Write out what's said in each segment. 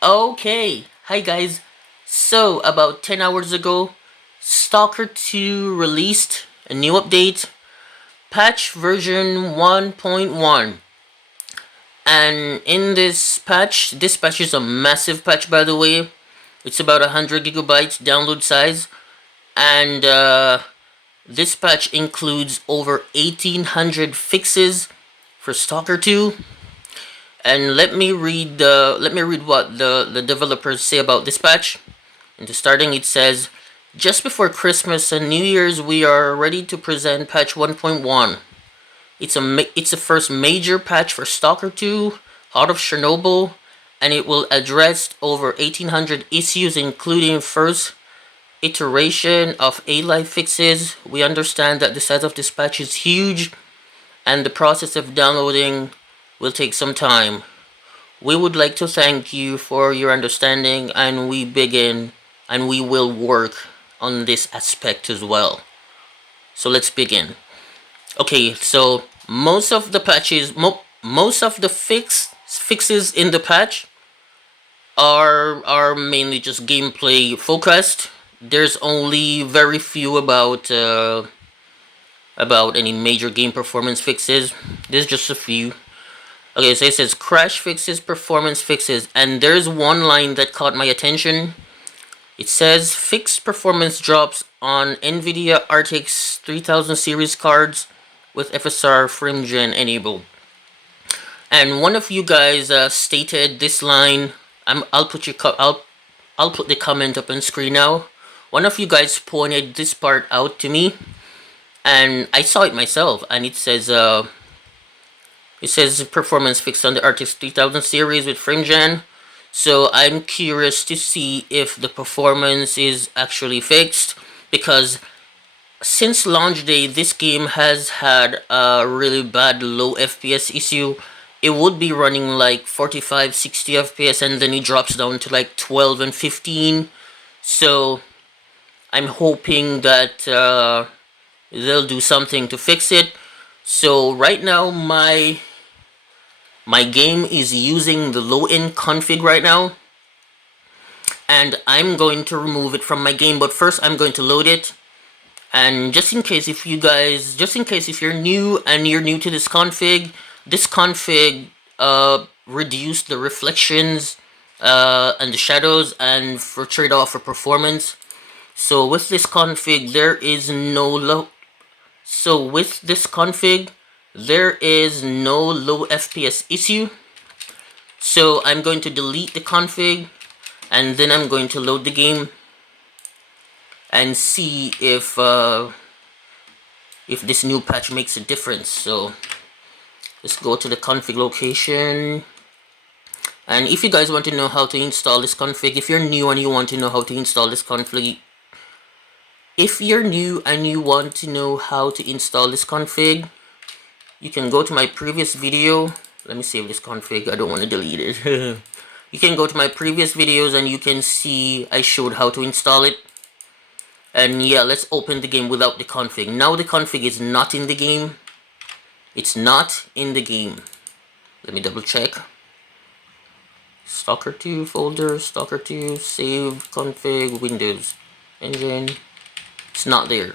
Okay, hi guys. So, about 10 hours ago, Stalker 2 released a new update, patch version 1.1. And in this patch is a massive patch, by the way. It's about 100 gigabytes download size. And this patch includes over 1800 fixes for Stalker 2. And let me read what the developers say about this patch. In the starting, it says, just before Christmas and New Year's, we are ready to present patch 1.1. It's the first major patch for Stalker 2, out of Chernobyl, and it will address over 1800 issues, including first iteration of A-Live fixes. We understand that the size of this patch is huge, and the process of downloading will take some time. We would like to thank you for your understanding, and we will work on this aspect as well. So let's begin. Okay, so most of the fixes in the patch are mainly just gameplay focused. There's only very few about any major game performance fixes. There's just a few. Okay, so it says crash fixes, performance fixes, and there's one line that caught my attention. It says fixed performance drops on NVIDIA RTX 3000 series cards with FSR frame gen enabled. And one of you guys stated this line. I'll put the comment up on screen now. One of you guys pointed this part out to me, and I saw it myself. And it says performance fixed on the RTX 3000 series with frame gen. So I'm curious to see if the performance is actually fixed, because since launch day this game has had a really bad low FPS issue. It would be running like 45-60 FPS, and then it drops down to like 12 and 15. So I'm hoping that they'll do something to fix it. So right now my game is using the low-end config right now, and I'm going to remove it from my game, but first I'm going to load it. And just in case if you're new and you're new to this config reduce the reflections and the shadows, and for trade-off for performance. So with this config there is no low FPS issue. So I'm going to delete the config, and then I'm going to load the game and see if this new patch makes a difference. So let's go to the config location. And if you guys want to know how to install this config, if you're new and you want to know how to install this config, you can go to my previous video. Let me save this config, I don't want to delete it. You can go to my previous videos and you can see I showed how to install it. And yeah, let's open the game without the config. Now the config is not in the game. It's not in the game. Let me double check. Stalker 2 folder, Stalker 2, save, config, Windows, engine. It's not there.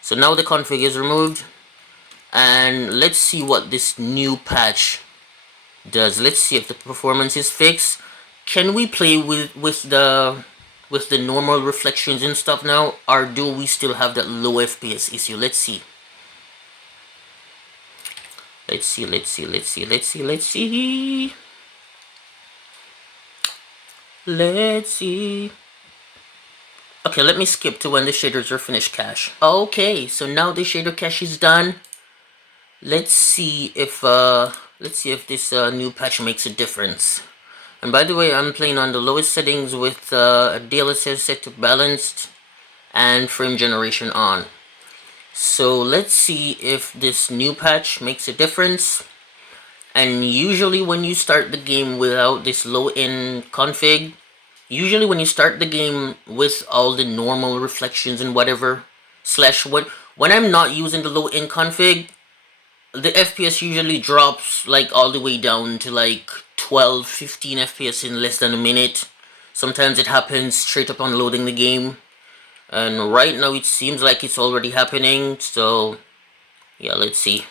So now the config is removed. And let's see what this new patch does. Let's see if the performance is fixed. Can we play with the normal reflections and stuff now, or do we still have that low FPS issue? Let's see. Let's see. Okay, let me skip to when the shaders are finished cache. Okay, so now the shader cache is done. Let's see if this new patch makes a difference. And by the way, I'm playing on the lowest settings with DLSS set to balanced and frame generation on. So let's see if this new patch makes a difference. And usually when you start the game without this low-end config, usually when you start the game with all the normal reflections and whatever, when I'm not using the low-end config, the FPS usually drops like all the way down to like 12, 15 FPS in less than a minute. Sometimes it happens straight up on loading the game. And right now it seems like it's already happening. So yeah, let's see.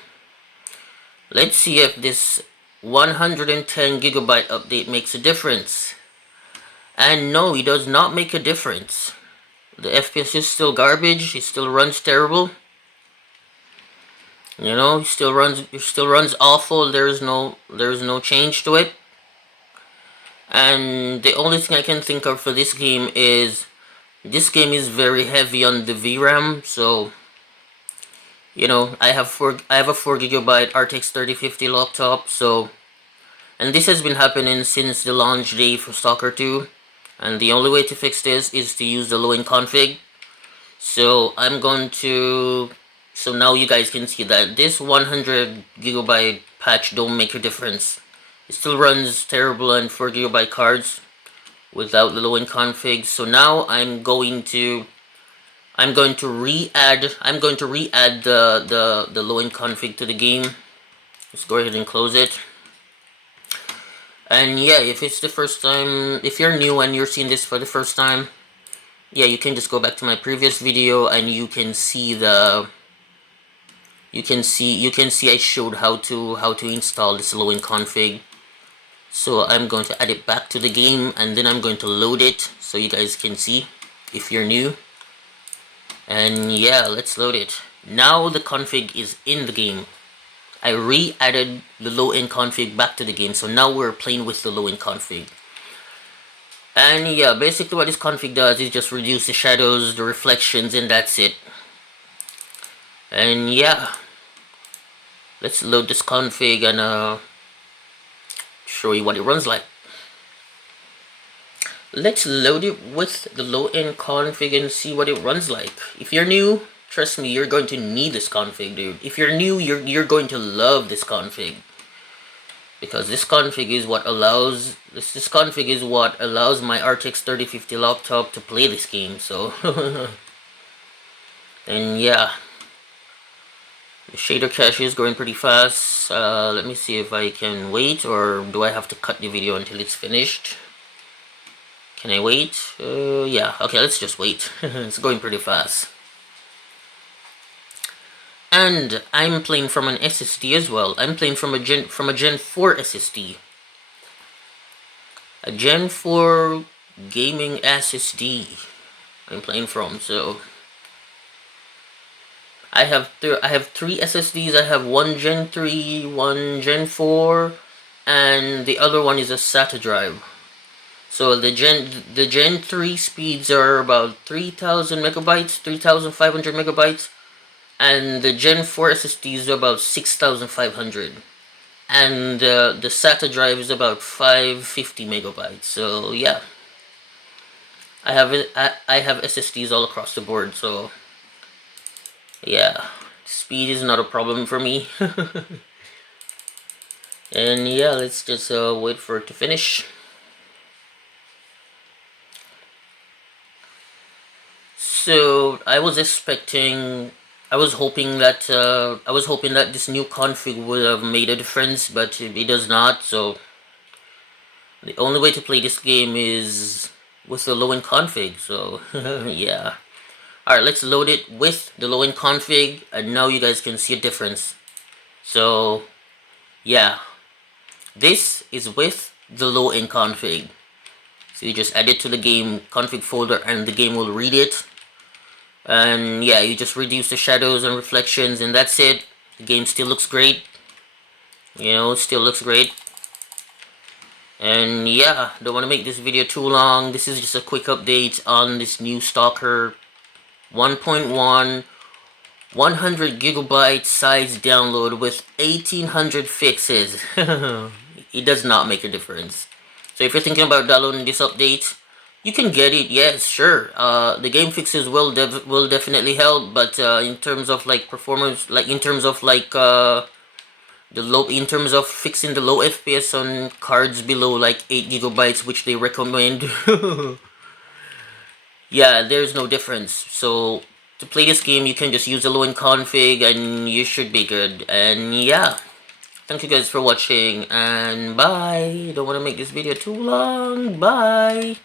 Let's see if this 110 gigabyte update makes a difference. And no, it does not make a difference. The FPS is still garbage. It still runs terrible. You know, it still runs awful. There's no change to it. And the only thing I can think of for this game is very heavy on the VRAM. So, you know, I have a 4 gigabyte RTX 3050 laptop. So, and this has been happening since the launch day for Stalker 2. And the only way to fix this is to use the low-end config. So so now you guys can see that this 100 gigabyte patch don't make a difference. It still runs terrible on 4 gigabyte cards without the low-end config. So now I'm going to re-add the low-end config to the game. Let's go ahead and close it. And yeah, if it's the first time, if you're new and you're seeing this for the first time, yeah, you can just go back to my previous video and you can see I showed how to install this low-end config. So I'm going to add it back to the game and then I'm going to load it so you guys can see if you're new. And yeah, let's load it. Now the config is in the game. I re-added the low-end config back to the game, so now we're playing with the low-end config. And yeah, basically what this config does is just reduce the shadows, the reflections, and that's it. And yeah, let's load this config and show you what it runs like. Let's load it with the low-end config and see what it runs like. If you're new, trust me, you're going to need this config, dude. If you're new, you're going to love this config. Because this config is what allows my RTX 3050 laptop to play this game. So and yeah, the shader cache is going pretty fast. Let me see if I can wait, or do I have to cut the video until it's finished? Can I wait? Yeah, okay, let's just wait. It's going pretty fast. And I'm playing from an SSD as well. I'm playing from a Gen 4 SSD. A Gen 4 gaming SSD I'm playing from. So I have 3 SSDs. I have one Gen 3, one Gen 4, and the other one is a SATA drive. So the Gen 3 speeds are about 3,000 megabytes, 3,500 megabytes. And the Gen 4 SSD is about 6,500, and the SATA drive is about 550 megabytes. So yeah, I have SSDs all across the board. So yeah, speed is not a problem for me. And yeah, let's just wait for it to finish. So I was hoping that this new config would have made a difference, but it does not. So the only way to play this game is with the low-end config. So yeah. Alright, let's load it with the low-end config, and now you guys can see a difference. So yeah, this is with the low-end config. So you just add it to the game config folder and the game will read it. And yeah, you just reduce the shadows and reflections and that's it. The game still looks great. You know, it still looks great. And yeah, don't want to make this video too long. This is just a quick update on this new Stalker 1.1 100 gigabyte size download with 1800 fixes. It does not make a difference. So if you're thinking about downloading this update, you can get it, yes, sure. The game fixes will definitely help, but in terms of like performance, like in terms of like in terms of fixing the low FPS on cards below like 8 gigabytes, which they recommend, yeah, there's no difference. So To play this game, you can just use the low-end config and you should be good. And yeah, thank you guys for watching, and bye. Don't want to make this video too long. Bye.